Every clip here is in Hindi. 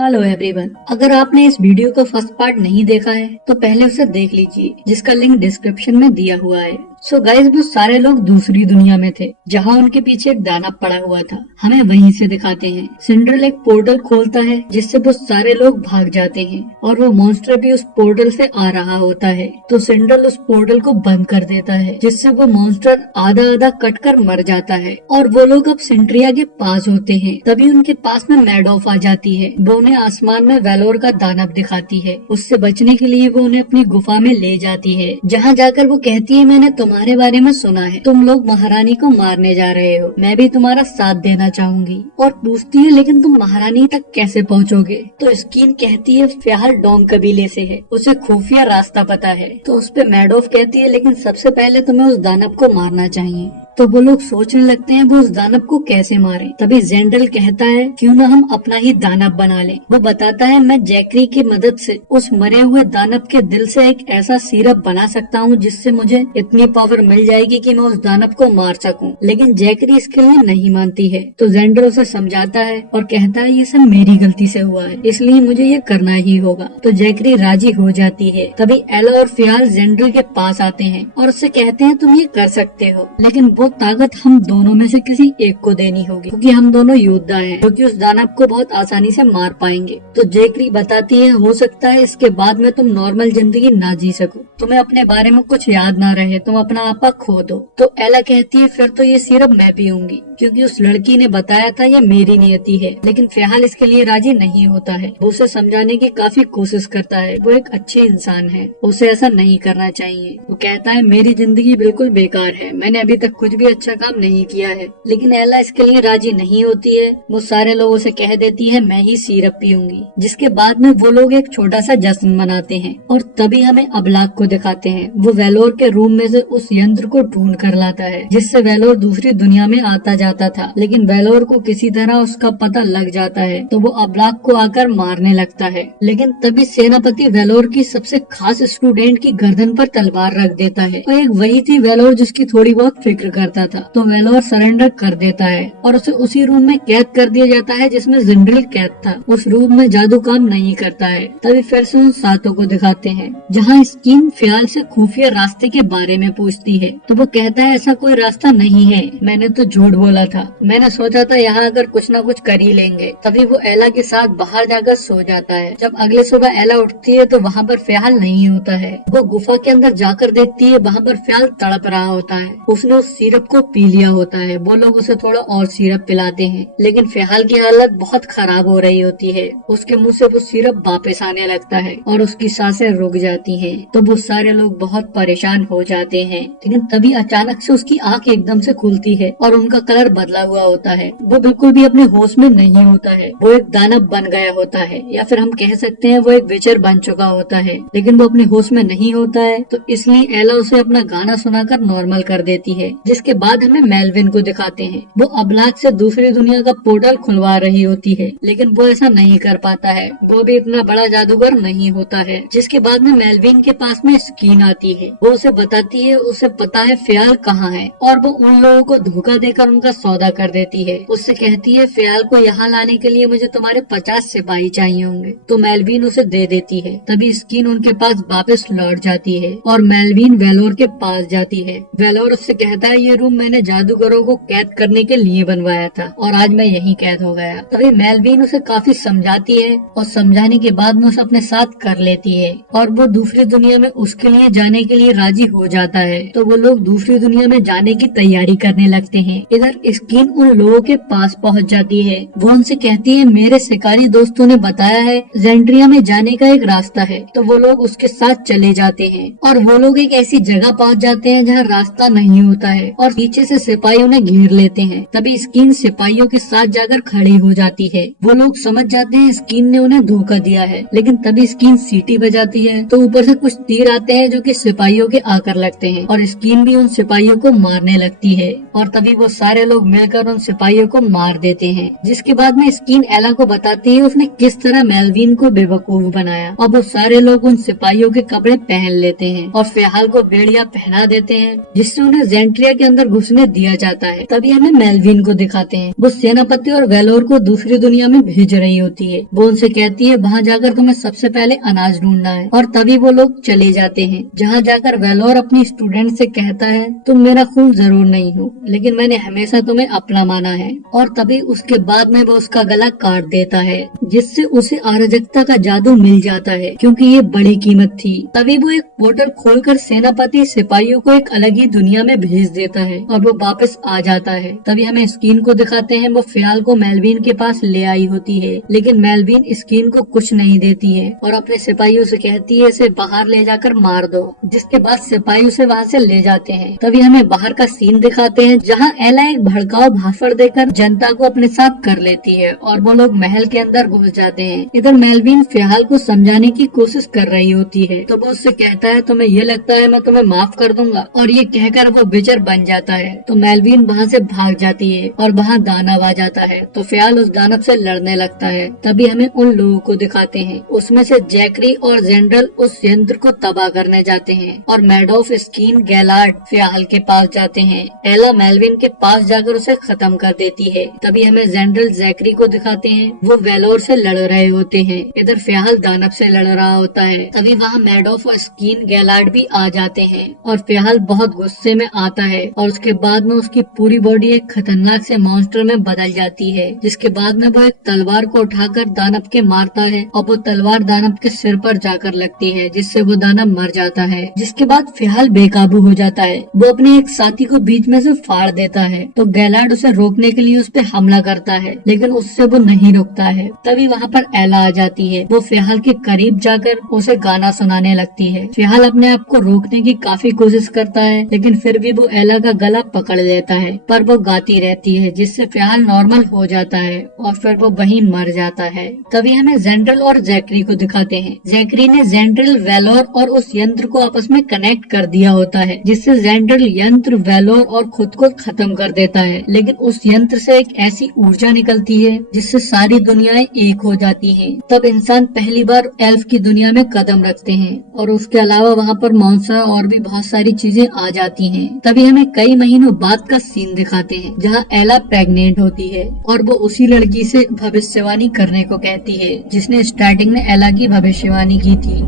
हेलो एवरीवन, अगर आपने इस वीडियो का फर्स्ट पार्ट नहीं देखा है तो पहले उसे देख लीजिए, जिसका लिंक डिस्क्रिप्शन में दिया हुआ है। सो गाइस, वो सारे लोग दूसरी दुनिया में थे जहाँ उनके पीछे एक दानव पड़ा हुआ था। हमें वहीं से दिखाते हैं। सिंड्रेल एक पोर्टल खोलता है जिससे वो सारे लोग भाग जाते हैं और वो मॉन्स्टर भी उस पोर्टल से आ रहा होता है। तो सिंड्रेल उस पोर्टल को बंद कर देता है जिससे वो मॉन्स्टर आधा आधा कट कर मर जाता है और वो लोग अब सेंट्रिया के पास होते हैं। तभी उनके पास में मैडॉफ आ जाती है। वो उन्हें आसमान में वेलोर का दानव दिखाती है। उससे बचने के लिए वो उन्हें अपनी गुफा में ले जाती है, जहाँ जाकर वो कहती है, मैंने तुम्हारे बारे में सुना है, तुम लोग महारानी को मारने जा रहे हो, मैं भी तुम्हारा साथ देना चाहूंगी। और पूछती है, लेकिन तुम महारानी तक कैसे पहुँचोगे? तो स्कीन कहती है, फ्याल डोंग कबीले से है, उसे खुफिया रास्ता पता है। तो उस पे मैडॉफ कहती है, लेकिन सबसे पहले तुम्हें उस दानव को मारना चाहिए। तो वो लोग सोचने लगते हैं वो उस दानव को कैसे मारें। तभी जेंड्रल कहता है, क्यों ना हम अपना ही दानव बना लें। वो बताता है, मैं जैकरी की मदद से उस मरे हुए दानव के दिल से एक ऐसा सिरप बना सकता हूँ जिससे मुझे इतनी पावर मिल जाएगी कि मैं उस दानव को मार सकूं। लेकिन जैकरी इसके लिए नहीं मानती है। तो जेंड्रल उसे समझाता है और कहता है, ये सब मेरी गलती से हुआ है, इसलिए मुझे ये करना ही होगा। तो जैकरी राजी हो जाती है। तभी एला और फ्याल जेंड्रल के पास आते हैं और उससे कहते हैं, तुम ये कर सकते हो, लेकिन वो ताकत हम दोनों में से किसी एक को देनी होगी, क्योंकि हम दोनों योद्धा हैं जो कि उस दानव को बहुत आसानी से मार पाएंगे। तो जैकरी बताती है, हो सकता है इसके बाद में तुम नॉर्मल जिंदगी ना जी सको, तुम्हें अपने बारे में कुछ याद ना रहे, तुम अपना आपा खो दो। तो एला कहती है, फिर तो ये सिर्फ मैं पीऊंगी, क्योंकि उस लड़की ने बताया था ये मेरी नियति है। लेकिन फिलहाल इसके लिए राजी नहीं होता है। वो उसे समझाने की काफी कोशिश करता है, वो एक अच्छे इंसान है, उसे ऐसा नहीं करना चाहिए। वो कहता है, मेरी जिंदगी बिल्कुल बेकार है, मैंने अभी तक कुछ भी अच्छा काम नहीं किया है। लेकिन एला इसके लिए राजी नहीं होती है। वो सारे लोगों से कह देती है, मैं ही सिरप पीऊंगी। जिसके बाद में वो लोग एक छोटा सा जश्न मनाते हैं और तभी हमें अबलाक को दिखाते हैं। वो वेलोर के रूम में से उस यंत्र को ढूंढ कर लाता है जिससे वेलोर दूसरी दुनिया में आता जाता था। लेकिन वेलोर को किसी तरह उसका पता लग जाता है तो वो अबलाक को आकर मारने लगता है। लेकिन तभी सेनापति वेलोर की सबसे खास स्टूडेंट की गर्दन पर तलवार रख देता है और एक वही थी वेलोर जिसकी थोड़ी बहुत फिक्र करता था। तो वेलोर सरेंडर कर देता है और उसे उसी रूम में कैद कर दिया जाता है जिसमें जिंड्रिल कैद था। उस रूम में जादू काम नहीं करता है। तभी फिर से उन सातों को दिखाते हैं जहाँ स्कीन फ्याल से खुफिया रास्ते के बारे में पूछती है। तो वो कहता है, ऐसा कोई रास्ता नहीं है, मैंने तो झूठ बोला था, मैंने सोचा था यहाँ अगर कुछ न कुछ कर ही लेंगे। तभी वो एला के साथ बाहर जाकर सो जाता है। जब अगले सुबह एला उठती है तो वहाँ पर फ्याल नहीं होता है। वो गुफा के अंदर जाकर देखती है, वहाँ पर फ्याल तड़प रहा होता है। उसने उस सिरप को पी लिया होता है। वो लोग उसे थोड़ा और सिरप पिलाते हैं, लेकिन फिलहाल की हालत बहुत खराब हो रही होती है। उसके मुंह से वो सिरप वापस आने लगता है और उसकी सांसें रुक जाती हैं। तो वो सारे लोग बहुत परेशान हो जाते हैं। लेकिन तभी अचानक से उसकी आंख एकदम से खुलती है और उनका कलर बदला हुआ होता है। वो बिल्कुल भी अपने होश में नहीं होता है। वो एक दानव बन गया होता है, या फिर हम कह सकते हैं वो एक विचर बन चुका होता है। लेकिन वो अपने होश में नहीं होता है, तो इसलिए एला उसे अपना गाना सुनाकर नॉर्मल कर देती है। जिसके बाद हमें मेलविन को दिखाते हैं। वो अबलाक से दूसरी दुनिया का पोर्टल खुलवा रही होती है, लेकिन वो ऐसा नहीं कर पाता है। वो भी इतना बड़ा जादूगर नहीं होता है। जिसके बाद में मेलविन के पास में स्कीन आती है। वो उसे बताती है, उसे पता है फ्याल कहाँ है, और वो उन लोगों को धोखा देकर उनका सौदा कर देती है। उससे कहती है, फ्याल को यहाँ लाने के लिए मुझे तुम्हारे 50 सिपाही चाहिए होंगे। तो मेलविन उसे दे देती है। तभी स्कीन उनके पास वापस लौट जाती है और मेलविन वेलोर के पास जाती है। वेलोर उससे कहता है, ये रूम मैंने जादूगरों को कैद करने के लिए बनवाया था और आज मैं यहीं कैद हो गया। तभी मेलविन उसे काफी समझाती है और समझाने के बाद में उसे अपने साथ कर लेती है और वो दूसरी दुनिया में उसके लिए जाने के लिए राजी हो जाता है। तो वो लोग दूसरी दुनिया में जाने की तैयारी करने लगते हैं। इधर स्कीन उन लोगों के पास पहुंच जाती है। वो उनसे कहती है, मेरे शिकारी दोस्तों ने बताया है जेंड्रिया में जाने का एक रास्ता है। तो वो लोग उसके साथ चले जाते हैं और वो लोग एक ऐसी जगह पहुंच जाते हैं जहाँ रास्ता नहीं होता है और पीछे से सिपाही उन्हें घेर लेते हैं। तभी स्कीन सिपाहियों के साथ जाकर खड़ी हो जाती है। वो लोग समझ जाते हैं स्कीन ने उन्हें धोखा दिया है। लेकिन तभी स्कीन सीटी बजाती है तो ऊपर से कुछ तीर आते हैं जो कि सिपाहियों के आकर लगते हैं और स्कीन भी उन सिपाहियों को मारने लगती है। और तभी वो सारे लोग मिलकर उन सिपाहियों को मार देते हैं। जिसके बाद में स्कीन एला को बताती है उसने किस तरह मेलविन को बेवकूफ बनाया। और वो सारे लोग उन सिपाहियों के कपड़े पहन लेते हैं और फिलहाल को बेड़िया पहना देते हैं, जिससे उन्हें जेंट्रिया के अंदर घुसने दिया जाता है। तभी हमें मेलविन को दिखाते हैं। वो सेनापति और वेलोर को दूसरी दुनिया में भेज रही होती है। वो उनसे कहती है वहाँ जाकर तुम्हें सबसे पहले अनाज ढूंढना है, और तभी वो लोग चले जाते हैं। जहाँ जाकर वेलोर अपनी स्टूडेंट से कहता है तुम मेरा खून जरूर नहीं हो, लेकिन मैंने हमेशा तुम्हें अपना माना है। और तभी उसके बाद में वो उसका गला काट देता है, जिससे उसे अराजकता का जादू मिल जाता है, क्योंकि ये बड़ी कीमत थी। तभी वो एक पोर्टल खोलकर सेनापति सिपाहियों को एक अलग ही दुनिया में भेज देता है और वो वापस आ जाता है। तभी हमें स्कीन को दिखाते हैं। वो फियाल को मेलविन के पास ले आई होती है, लेकिन मेलविन स्कीन को कुछ नहीं देती है और अपने सिपाहियों से कहती है इसे बाहर ले जाकर मार दो, जिसके बाद सिपाही उसे वहाँ से ले जाते हैं। तभी हमें बाहर का सीन दिखाते हैं, जहाँ एला एक भड़काऊ भाषण देकर जनता को अपने साथ कर लेती है और वो लोग महल के अंदर घुस जाते हैं। इधर मेलविन फियाल को समझाने की कोशिश कर रही होती है, तो वो उससे कहता है तुम्हें ये लगता है मैं तुम्हें माफ कर दूंगा, और ये कहकर वो विजर बन जाता है। तो मेलविन वहाँ से भाग जाती है और वहाँ दानव आ जाता है, तो फियाल उस दानव से लड़ने लगता है। तभी हमें उन लोगों को दिखाते हैं, उसमें से जैकरी और जेंड्रल उस यंत्र को तबाह करने जाते हैं और मैडॉफ, स्कीन, गैलार्ड फियाल के पास जाते हैं। एला मेलविन के पास जाकर उसे खत्म कर देती है। तभी हमें जेंड्रल जैकरी को दिखाते हैं, वो वेलोर से लड़ रहे होते हैं। इधर फियाल दानव से लड़ रहा होता है। तभी वहाँ मैडॉफ और स्कीन, गैलार्ड भी आ जाते हैं और फियाल बहुत गुस्से में आता है और उसके बाद में उसकी पूरी बॉडी एक खतरनाक से मॉन्स्टर में बदल जाती है, जिसके बाद में वो एक तलवार को उठाकर दानव के मारता है और वो तलवार दानव के सिर पर जाकर लगती है, जिससे वो दानव मर जाता है। जिसके बाद फियाल बेकाबू हो जाता है। वो अपने एक साथी को बीच में से फाड़ देता है, तो गैलार्ड उसे रोकने के लिए उस पर हमला करता है, लेकिन उससे वो नहीं रुकता है। तभी वहाँ पर एला आ जाती है। वो फियाल के करीब जाकर उसे गाना सुनाने लगती है। फियाल अपने आप को रोकने की काफी कोशिश करता है, लेकिन फिर भी वो एला का गला पकड़ लेता है, पर वो गाती रहती है, जिससे फियाल नॉर्मल हो जाता है और फिर वो वहीं मर जाता है। तभी हमें जेंड्रल और जैकरी को दिखाते हैं। जैकरी ने जेंड्रल, वेलोर और उस यंत्र को आपस में कनेक्ट कर दिया होता है, जिससे जेंड्रल यंत्र, वेलोर और खुद को खत्म कर देता है। लेकिन उस यंत्र से एक ऐसी ऊर्जा निकलती है जिससे सारी दुनियाएं एक हो जाती हैं। तब इंसान पहली बार एल्फ की दुनिया में कदम रखते हैं और उसके अलावा वहाँ पर मॉन्स्टर और भी बहुत सारी चीजें आ जाती हैं। तभी हमें कई महीनों बाद का सीन दिखाते हैं, जहाँ एला प्रेग्नेंट होती है और वो उसी लड़की से भविष्यवाणी करने को कहती है जिसने स्टार्टिंग में एला की भविष्यवाणी की थी।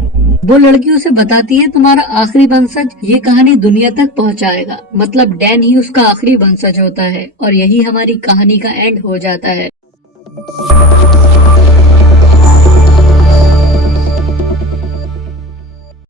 वो लड़की उसे बताती है तुम्हारा आखिरी वंशज ये कहानी दुनिया तक पहुंचाएगा, मतलब डैन ही उसका आखिरी वंशज होता है और यही हमारी कहानी का एंड हो जाता है।